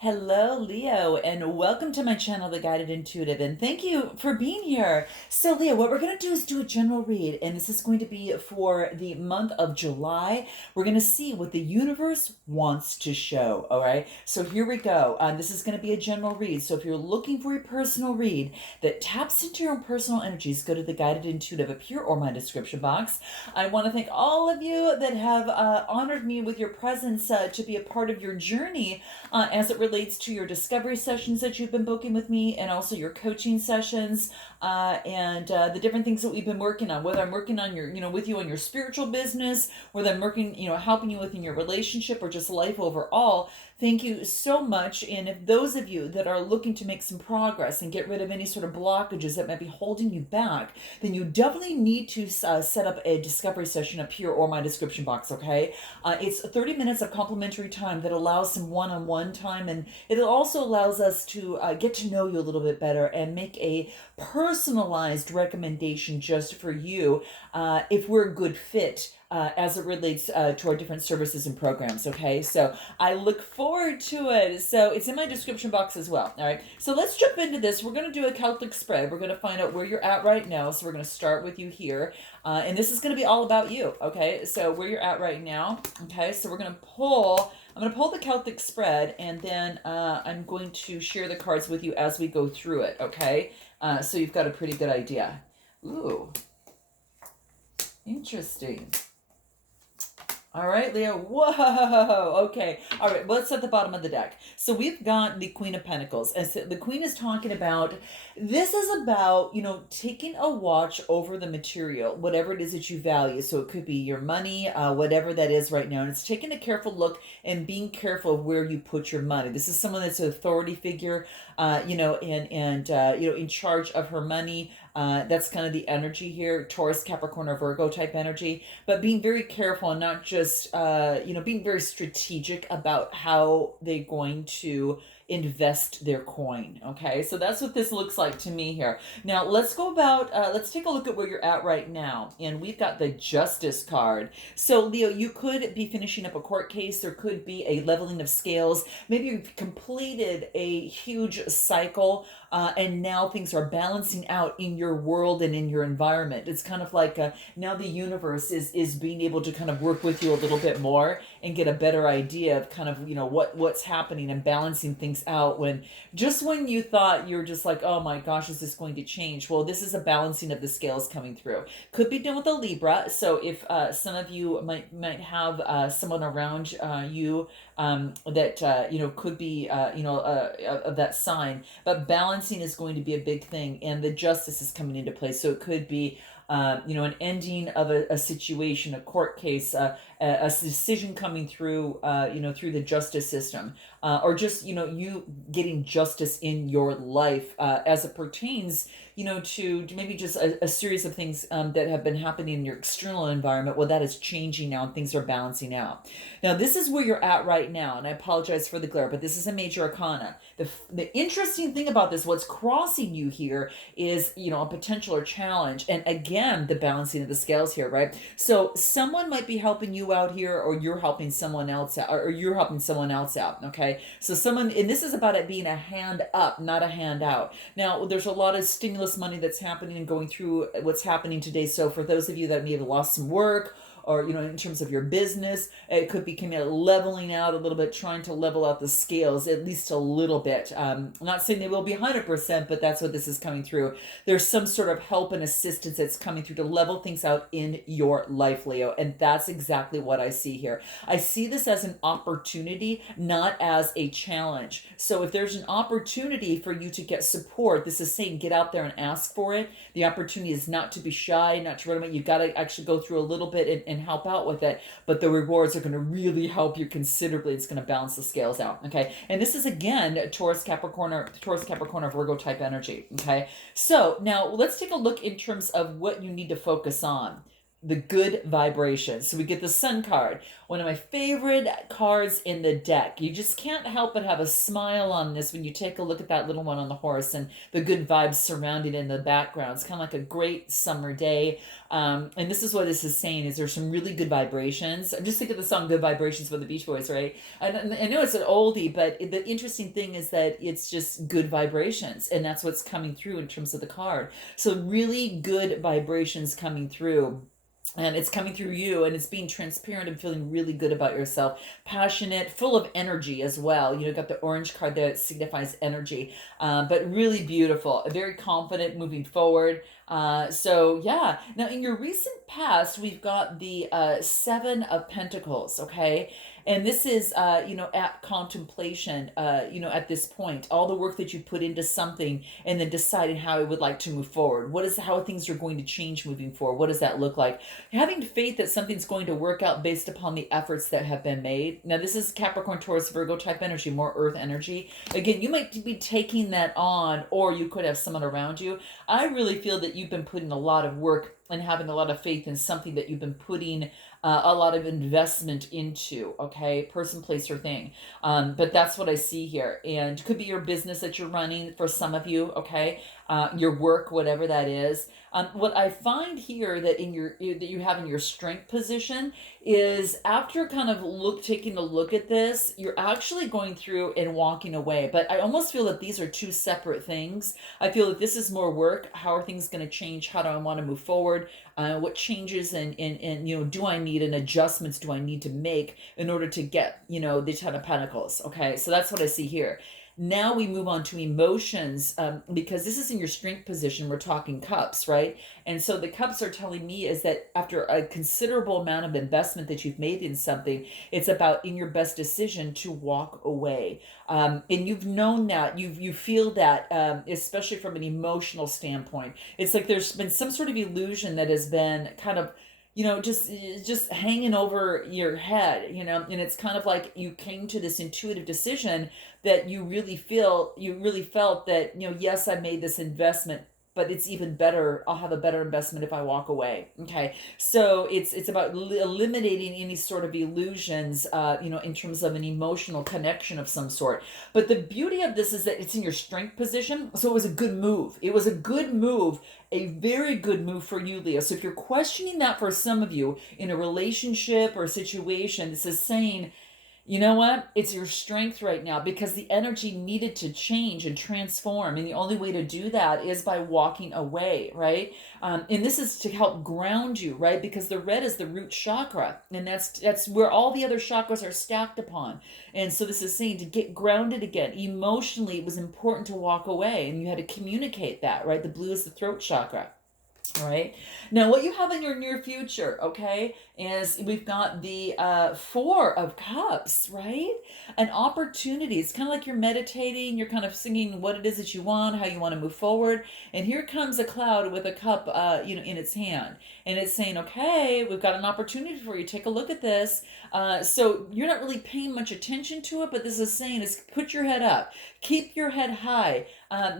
Hello, Leo, and welcome to my channel, The Guided Intuitive, and thank you for being here. So, Leo, what we're going to do is do a general read, and this is going to be for the month of July. We're going to see what the universe wants to show, all right? So here we go. This is going to be a general read, so if you're looking for a personal read that taps into your own personal energies, go to The Guided Intuitive up here or my description box. I want to thank all of you that have honored me with your presence to be a part of your journey as it relates to your discovery sessions that you've been booking with me, and also your coaching sessions, and the different things that we've been working on, whether I'm working on your, with you on your spiritual business, whether I'm working, helping you within your relationship or just life overall. Thank you so much. And if those of you that are looking to make some progress and get rid of any sort of blockages that might be holding you back, then you definitely need to set up a discovery session up here or my description box, okay? It's 30 minutes of complimentary time that allows some one-on-one time, and it also allows us to get to know you a little bit better and make a personalized recommendation just for you if we're a good fit as it relates to our different services and programs, okay? So I look forward to it. So it's in my description box as well, all right? So let's jump into this. We're going to do a Celtic spread. We're going to find out where you're at right now. So we're going to start with you here. And this is going to be all about you, okay? So where you're at right now, okay? So I'm going to pull the Celtic spread, and then I'm going to share the cards with you as we go through it, okay? So you've got a pretty good idea. Ooh, interesting. All right, Leo. Whoa. Okay. All right. Well, let's set the bottom of the deck. So we've got the Queen of Pentacles. And so the Queen is talking about, this is about, taking a watch over the material, whatever it is that you value. So it could be your money, whatever that is right now. And it's taking a careful look and being careful of where you put your money. This is someone that's an authority figure, in charge of her money. That's kind of the energy here, Taurus, Capricorn, or Virgo type energy, but being very careful and not just, being very strategic about how they're going to invest their coin. Okay, so that's what this looks like to me here. Now let's take a look at where you're at right now. And we've got the Justice card. So Leo, you could be finishing up a court case. There could be a leveling of scales. Maybe you've completed a huge cycle, and now things are balancing out in your world and in your environment. It's kind of like now the universe is being able to kind of work with you a little bit more and get a better idea of kind of what's happening and balancing things out, when you thought you're just like, oh my gosh, is this going to change? Well, this is a balancing of the scales coming through. Could be done with a Libra. So if some of you might have someone around you that could be of that sign, but balancing is going to be a big thing, and the Justice is coming into play. So it could be an ending of a situation, a court case, a decision coming through, through the justice system, or just, you getting justice in your life as it pertains, to maybe just a series of things that have been happening in your external environment. Well, that is changing now and things are balancing out. Now, this is where you're at right now, and I apologize for the glare, but this is a major arcana. The interesting thing about this, what's crossing you here is, a potential or challenge. And again, the balancing of the scales here, right? So someone might be helping you out here, or you're helping someone else out, or you're helping someone else out, okay? So and this is about it being a hand up, not a hand out. Now, there's a lot of stimulus money that's happening and going through what's happening today. So for those of you that may have lost some work, or in terms of your business, it could be kind of leveling out a little bit, trying to level out the scales at least a little bit. I'm not saying they will be 100%, but that's what this is coming through. There's some sort of help and assistance that's coming through to level things out in your life, Leo, and that's exactly what I see here. I see this as an opportunity, not as a challenge. So if there's an opportunity for you to get support, this is saying get out there and ask for it. The opportunity is not to be shy, not to run away. You got to actually go through a little bit and help out with it, but the rewards are going to really help you considerably. It's going to balance the scales out, okay? And this is, again, Taurus, Capricorn, or Virgo type energy, okay? So now let's take a look in terms of what you need to focus on. the good vibrations. So we get the Sun card, one of my favorite cards in the deck. You just can't help but have a smile on this when you take a look at that little one on the horse and the good vibes surrounding it in the background. It's kind of like a great summer day. And this is what this is saying, is there's some really good vibrations. I'm just thinking of the song Good Vibrations by the Beach Boys, right? And I know it's an oldie, but the interesting thing is that it's just good vibrations. And that's what's coming through in terms of the card. So really good vibrations coming through. And it's coming through you, and it's being transparent and feeling really good about yourself, passionate, full of energy as well. You know, got the orange card that signifies energy, but really beautiful, very confident moving forward. So yeah, now in your recent past, we've got the Seven of Pentacles, okay? And this is, at contemplation, at this point, all the work that you put into something and then deciding how it would like to move forward. How things are going to change moving forward? What does that look like? Having faith that something's going to work out based upon the efforts that have been made. Now, this is Capricorn, Taurus, Virgo type energy, more earth energy. Again, you might be taking that on, or you could have someone around you. I really feel that you've been putting a lot of work and having a lot of faith in something that you've been putting a lot of investment into, okay? Person, place, or thing. But that's what I see here. And it could be your business that you're running for some of you, okay? Your work, whatever that is. What I find here that you have in your strength position is, after kind of taking a look at this, you're actually going through and walking away. But I almost feel that these are two separate things. I feel that this is more work. How are things going to change? How do I want to move forward? What changes and do I need, and adjustments do I need to make in order to get, the Ten of Pentacles? Okay, so that's what I see here. Now we move on to emotions, because this is in your strength position. We're talking cups, right? And so the cups are telling me is that after a considerable amount of investment that you've made in something, it's about in your best decision to walk away. And you've known that, you feel that, especially from an emotional standpoint. It's like there's been some sort of illusion that has been kind of, just hanging over your head, and it's kind of like you came to this intuitive decision that you really felt that, yes, I made this investment, but it's even better. I'll have a better investment if I walk away. Okay. So it's about eliminating any sort of illusions, in terms of an emotional connection of some sort. But the beauty of this is that it's in your strength position. So it was a good move. It was a good move, a very good move for you, Leo. So if you're questioning that for some of you in a relationship or a situation, this is saying, you know what? It's your strength right now, because the energy needed to change and transform. And the only way to do that is by walking away, right? And this is to help ground you, right? Because the red is the root chakra. And that's where all the other chakras are stacked upon. And so this is saying to get grounded again. Emotionally, it was important to walk away. And you had to communicate that, right? The blue is the throat chakra. All right. Now, what you have in your near future, okay, is we've got the Four of Cups, right? An opportunity. It's kind of like you're meditating. You're kind of singing what it is that you want, how you want to move forward. And here comes a cloud with a cup, in its hand. And it's saying, okay, we've got an opportunity for you. Take a look at this. So you're not really paying much attention to it, but this is saying is put your head up. Keep your head high.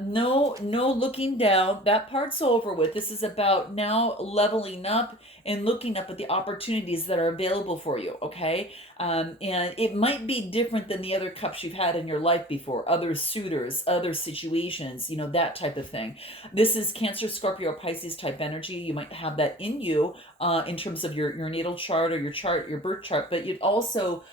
No looking down. That part's over with. This is about now leveling up and looking up at the opportunities that are available for you, okay? And it might be different than the other cups you've had in your life before, other suitors, other situations, that type of thing. This is Cancer, Scorpio, Pisces type energy. You might have that in you in terms of your natal chart or your birth chart, but you'd also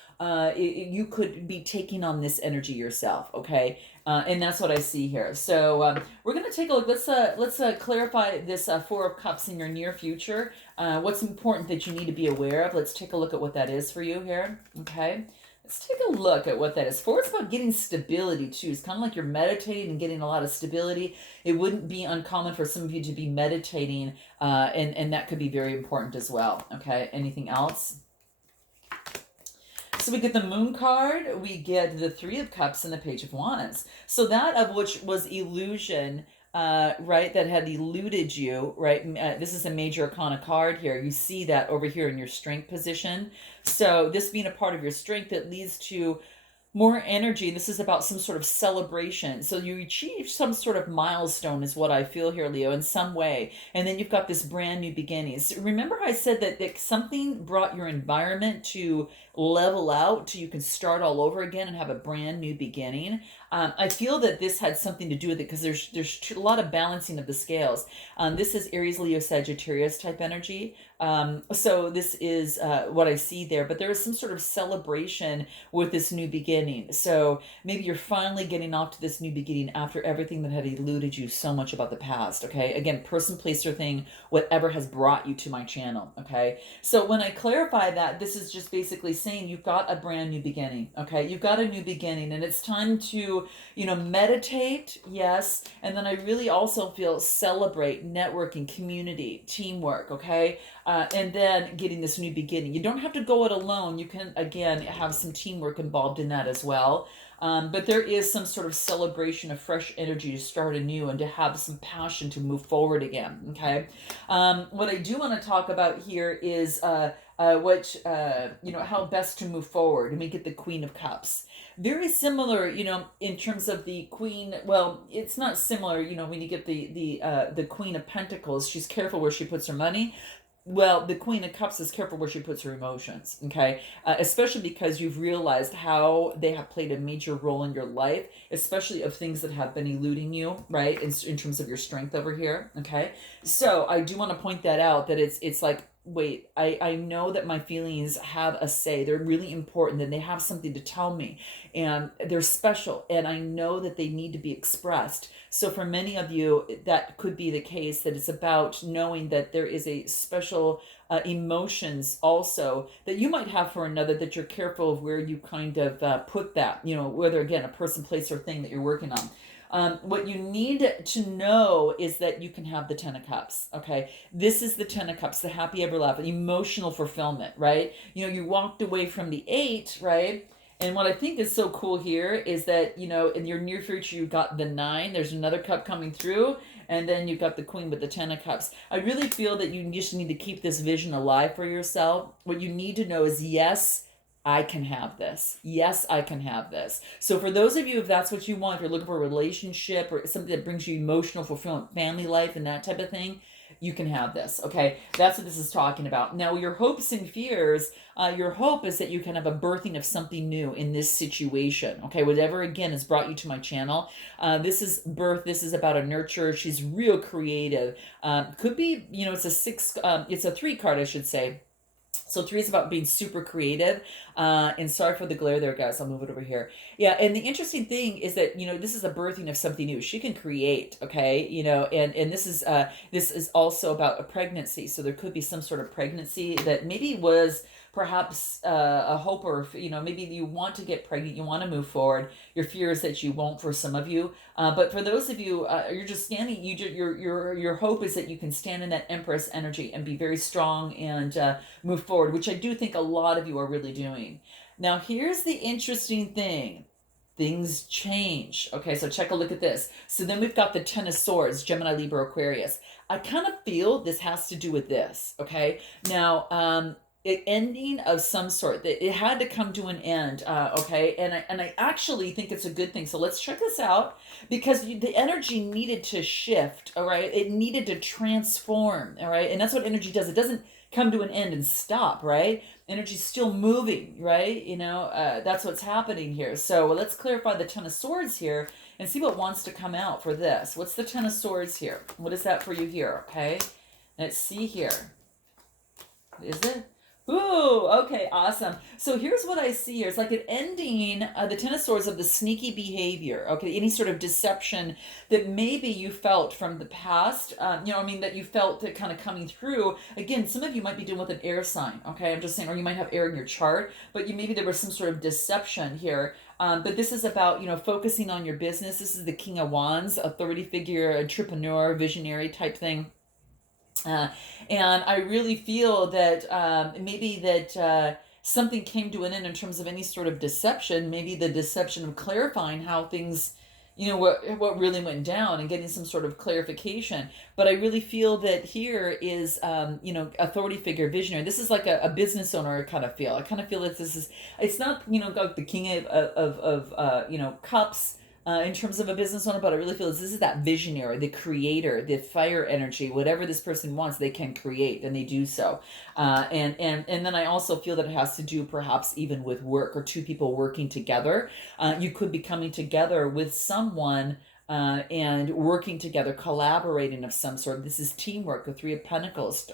you could be taking on this energy yourself, okay? And that's what I see here. So we're going to take a look. Let's clarify this Four of Cups in your near future. What's important that you need to be aware of. Let's take a look at what that is for you here, okay? Let's take a look at what that is. Four is about getting stability, too. It's kind of like you're meditating and getting a lot of stability. It wouldn't be uncommon for some of you to be meditating, and that could be very important as well, okay? Anything else? So we get the Moon card, we get the Three of Cups, and the Page of Wands. So that of which was illusion, right, that had eluded you, right? This is a major arcana card here. You see that over here in your strength position. So this being a part of your strength, that leads to more energy. This is about some sort of celebration. So you achieve some sort of milestone is what I feel here, Leo, in some way. And then you've got this brand new beginnings. Remember I said that something brought your environment to level out so you can start all over again and have a brand new beginning. I feel that this had something to do with it because there's a lot of balancing of the scales. This is Aries, Leo, Sagittarius type energy. So this is what I see there. But there is some sort of celebration with this new beginning. So maybe you're finally getting off to this new beginning after everything that had eluded you so much about the past. Okay. Again, person, place, or thing, whatever has brought you to my channel. Okay. So when I clarify that, this is just basically saying you've got a brand new beginning. Okay. You've got a new beginning, and it's time to, meditate. Yes. And then I really also feel celebrate networking, community, teamwork. Okay. And then getting this new beginning. You don't have to go it alone. You can, again, have some teamwork involved in that as well. But there is some sort of celebration of fresh energy to start anew and to have some passion to move forward again. Okay. What I do want to talk about here is how best to move forward. And we get the Queen of Cups. Very similar, in terms of the Queen. Well, it's not similar, when you get the Queen of Pentacles. She's careful where she puts her money. Well, the Queen of Cups is careful where she puts her emotions, okay? Especially because you've realized how they have played a major role in your life, especially of things that have been eluding you, right? In terms of your strength over here, okay? So I do want to point that out, that it's like, wait, I know that my feelings have a say. They're really important, and they have something to tell me, and they're special, and I know that they need to be expressed. So for many of you, that could be the case, that it's about knowing that there is a special emotions also that you might have for another, that you're careful of where you kind of put that, whether, again, a person, place, or thing that you're working on. What you need to know is that you can have the Ten of Cups, okay? This is the Ten of Cups, the happy ever laughing, emotional fulfillment, right? You walked away from the 8, right? And what I think is so cool here is that, in your near future, you got the 9. There's another cup coming through. And then you've got the Queen with the Ten of Cups. I really feel that you just need to keep this vision alive for yourself. What you need to know is, yes, I can have this. Yes, I can have this. So for those of you, if that's what you want, if you're looking for a relationship or something that brings you emotional fulfillment, family life, and that type of thing, you can have this. Okay, that's what this is talking about. Now, your hopes and fears, your hope is that you can have a birthing of something new in this situation. Okay, whatever, again, has brought you to my channel. This is birth. This is about a nurturer. She's real creative. Could be, it's a 6, it's a 3 card, I should say. So 3 is about being super creative. And sorry for the glare there, guys. I'll move it over here. Yeah, and the interesting thing is that, this is a birthing of something new. She can create, okay? And this is also about a pregnancy. So there could be some sort of pregnancy that maybe was perhaps a hope, or maybe you want to get pregnant, you want to move forward. Your fear is that you won't, for some of you, but for those of you, you're just standing. Your hope is that you can stand in that Empress energy and be very strong and move forward, which I do think a lot of you are really doing. Now, here's the interesting thing. Things change. Okay, so check a look at this. So then we've got the Ten of Swords, Gemini, Libra, Aquarius. I kind of feel this has to do with this. Okay, now ending of some sort, that it had to come to an end. Okay, and I actually think it's a good thing. So let's check this out, because the energy needed to shift. All right, it needed to transform. All right, and that's what energy does. It doesn't come to an end and stop. Right, energy's still moving. Right, that's what's happening here. So let's clarify the Ten of Swords here and see what wants to come out for this. What's the Ten of Swords here? What is that for you here? Okay, let's see here. Is it? Ooh, okay, awesome. So here's what I see here. It's like an ending, the Ten of Swords, of the sneaky behavior, okay? Any sort of deception that maybe you felt from the past, that you felt it kind of coming through. Again, some of you might be dealing with an air sign, okay? I'm just saying, or you might have air in your chart, but maybe there was some sort of deception here. But this is about, focusing on your business. This is the King of Wands, authority figure, entrepreneur, visionary type thing. And I really feel that maybe that something came to an end in terms of any sort of deception, maybe the deception of clarifying how things what really went down and getting some sort of clarification. But I really feel that here is authority figure, visionary. This is like a business owner. I kind of feel that this is, it's not like the king of cups, in terms of a business owner, but I really feel this is that visionary, the creator, the fire energy. Whatever this person wants, they can create, and they do so. And then I also feel that it has to do perhaps even with work, or two people working together. You could be coming together with someone, and working together, collaborating of some sort. This is teamwork, the Three of Pentacles,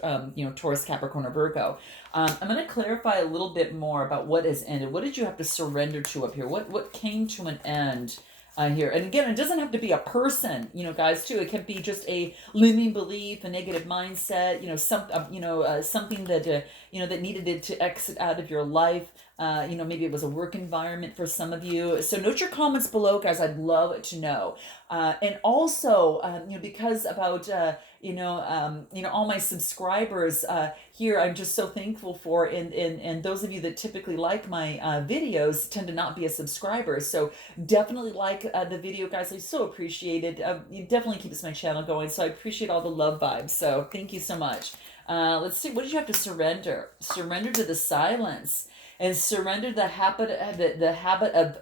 Taurus, Capricorn, or Virgo. I'm going to clarify a little bit more about what has ended. What did you have to surrender to up here? What came to an end? Here, and again, it doesn't have to be a person, guys, too. It can be just a limiting belief, a negative mindset, something that that needed it to exit out of your life. Maybe it was a work environment for some of you. So note your comments below, guys. I'd love to know. And also, because about all my subscribers here, I'm just so thankful for. And those of you that typically like my videos tend to not be a subscriber. So definitely like the video, guys. I so appreciate it. It definitely keeps my channel going. So I appreciate all the love vibes. So thank you so much. Let's see. What did you have to surrender? Surrender to the silence. And surrender the habit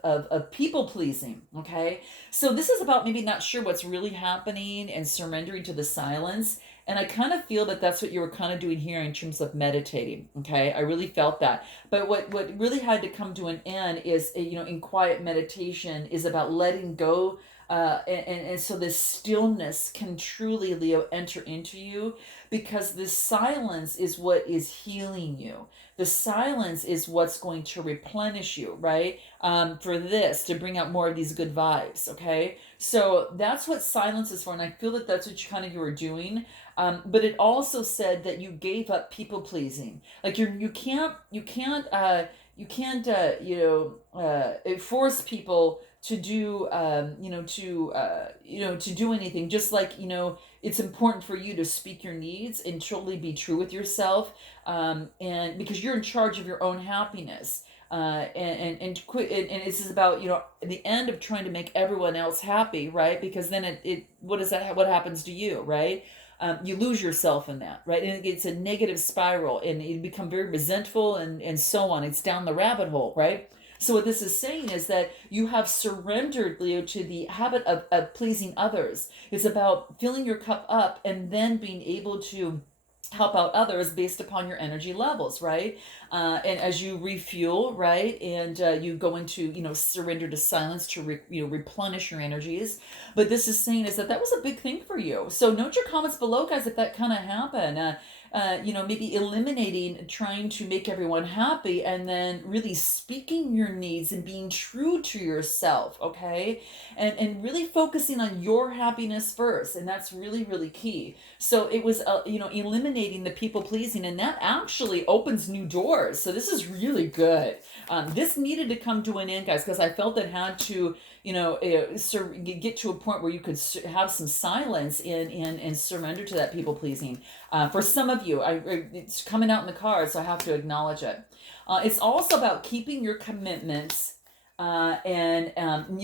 of people pleasing. Okay, so this is about maybe not sure what's really happening and surrendering to the silence. And I kind of feel that that's what you were kind of doing here in terms of meditating. Okay, I really felt that. But what really had to come to an end is, in quiet meditation, is about letting go. And so this stillness can truly, Leo, enter into you, because this silence is what is healing you. The silence is what's going to replenish you, right? For this, to bring out more of these good vibes, okay? So that's what silence is for, and I feel that that's what you were doing. But it also said that you gave up people pleasing. Like you can't force people to do to do anything. Just like it's important for you to speak your needs and totally be true with yourself, and because you're in charge of your own happiness. And quit. And this is about the end of trying to make everyone else happy, right? Because then what happens to you, right? You lose yourself in that, right? And it's a negative spiral, and you become very resentful, and so on. It's down the rabbit hole, right? So what this is saying is that you have surrendered, Leo, to the habit of pleasing others. It's about filling your cup up and then being able to help out others based upon your energy levels, right? And as you refuel, right, and you go into surrender to silence to replenish your energies. But this is saying is that was a big thing for you. So note your comments below, guys, if that kind of happened. Maybe eliminating trying to make everyone happy, and then really speaking your needs and being true to yourself, okay? And really focusing on your happiness first, and that's really, really key. So it was, eliminating the people pleasing, and that actually opens new doors. So this is really good. This needed to come to an end, guys, because I felt it had to, get to a point where you could have some silence and surrender to that people pleasing. For some of you, it's coming out in the cards, so I have to acknowledge it. It's also about keeping your commitments, and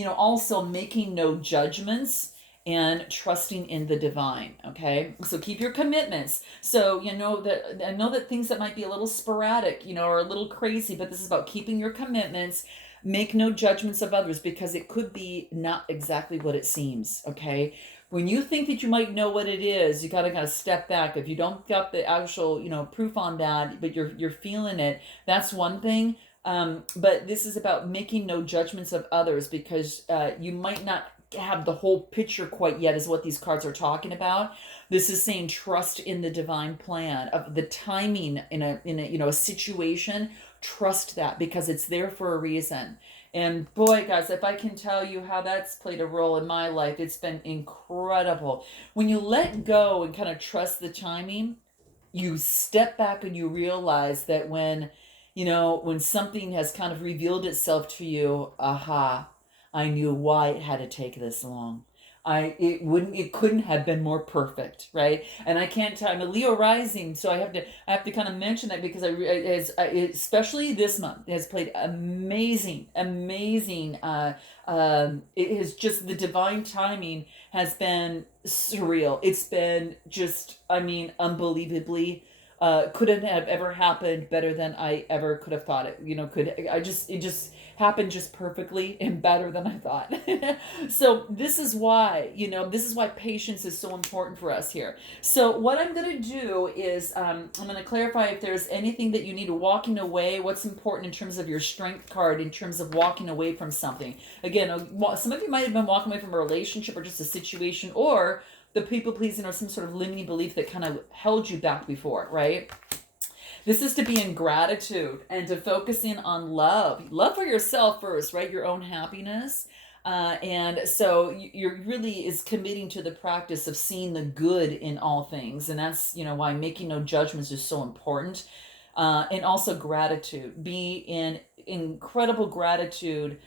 also making no judgments and trusting in the divine. Okay, so keep your commitments. So I know that things that might be a little sporadic, or a little crazy, but this is about keeping your commitments. Make no judgments of others, because it could be not exactly what it seems. Okay, when you think that you might know what it is, you gotta step back. If you don't got the actual proof on that, but you're feeling it, that's one thing. But this is about making no judgments of others, because you might not have the whole picture quite yet, is what these cards are talking about. This is saying trust in the divine plan of the timing in a situation. Trust that, because it's there for a reason. And boy, guys, if I can tell you how that's played a role in my life, it's been incredible. When you let go and kind of trust the timing, you step back and you realize that when something has kind of revealed itself to you, aha, I knew why it had to take this long. it couldn't have been more perfect, right? And I can't tell, I'm a Leo rising, so I have to kind of mention that because especially this month has played amazing. It is just the divine timing has been surreal. It's been just, I mean, unbelievably. Couldn't have ever happened better than I ever could have thought it. It just happened just perfectly and better than I thought. So this is why patience is so important for us here. So what I'm going to do is I'm going to clarify if there's anything that you need walking away, what's important in terms of your strength card, in terms of walking away from something. Again, some of you might have been walking away from a relationship or just a situation, or the people pleasing or some sort of limiting belief that kind of held you back before, right? This is to be in gratitude and to focus in on love for yourself first, right? Your own happiness. And so you're really is committing to the practice of seeing the good in all things. And that's, why making no judgments is so important. And also gratitude. Be in incredible gratitude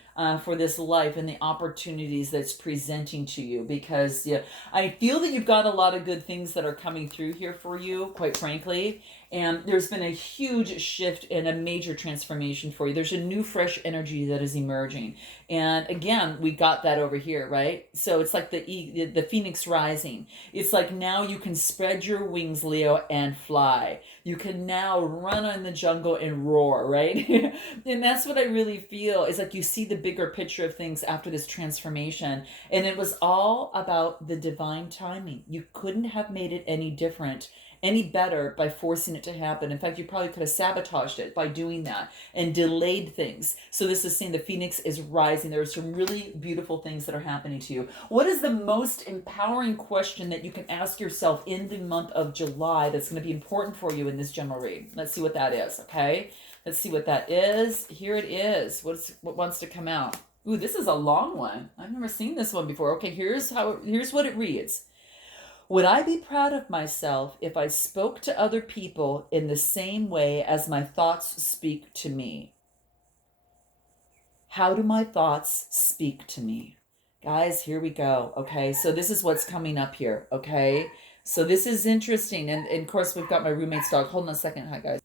for this life and the opportunities that's presenting to you, because I feel that you've got a lot of good things that are coming through here for you, quite frankly. And there's been a huge shift and a major transformation for you. There's a new fresh energy that is emerging. And again, we got that over here, right? So it's like the phoenix rising. It's like now you can spread your wings, Leo, and fly. You can now run in the jungle and roar, right? And that's what I really feel. Is like you see the bigger picture of things after this transformation. And it was all about the divine timing. You couldn't have made it any different, any better by forcing it to happen. In fact, you probably could have sabotaged it by doing that and delayed things. So this is saying the phoenix is rising. There are some really beautiful things that are happening to you. What is the most empowering question that you can ask yourself in the month of July that's going to be important for you in this general read? Let's see what that is, okay? Let's see what that is. Here it is. What wants to come out? Ooh, this is a long one. I've never seen this one before. Okay, here's what it reads. Would I be proud of myself if I spoke to other people in the same way as my thoughts speak to me? How do my thoughts speak to me? Guys, here we go. Okay, so this is what's coming up here. Okay, so this is interesting. And of course, we've got my roommate's dog. Hold on a second. Hi, guys.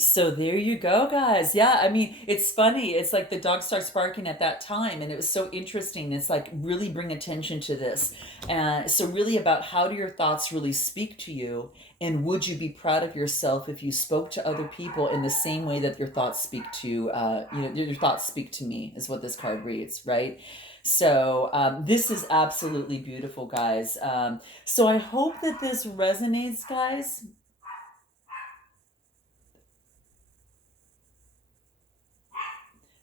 So there you go, guys. Yeah, I mean, it's funny. It's like the dog starts barking at that time, and it was so interesting. It's like really bring attention to this. So really about how do your thoughts really speak to you, and would you be proud of yourself if you spoke to other people in the same way that your thoughts speak to your thoughts speak to me is what this card reads, right? So this is absolutely beautiful, guys. So I hope that this resonates, guys.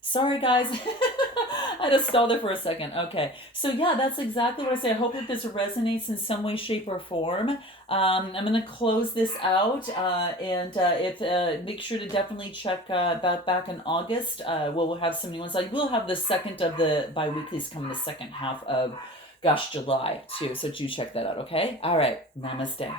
Sorry, guys. I had to stall there for a second. Okay. So, yeah, that's exactly what I say. I hope that this resonates in some way, shape, or form. I'm going to close this out. And if make sure to definitely check about back in August. We'll have some new ones. I will have the second of the bi-weeklies come in the second half of, July, too. So, do check that out, okay? All right. Namaste.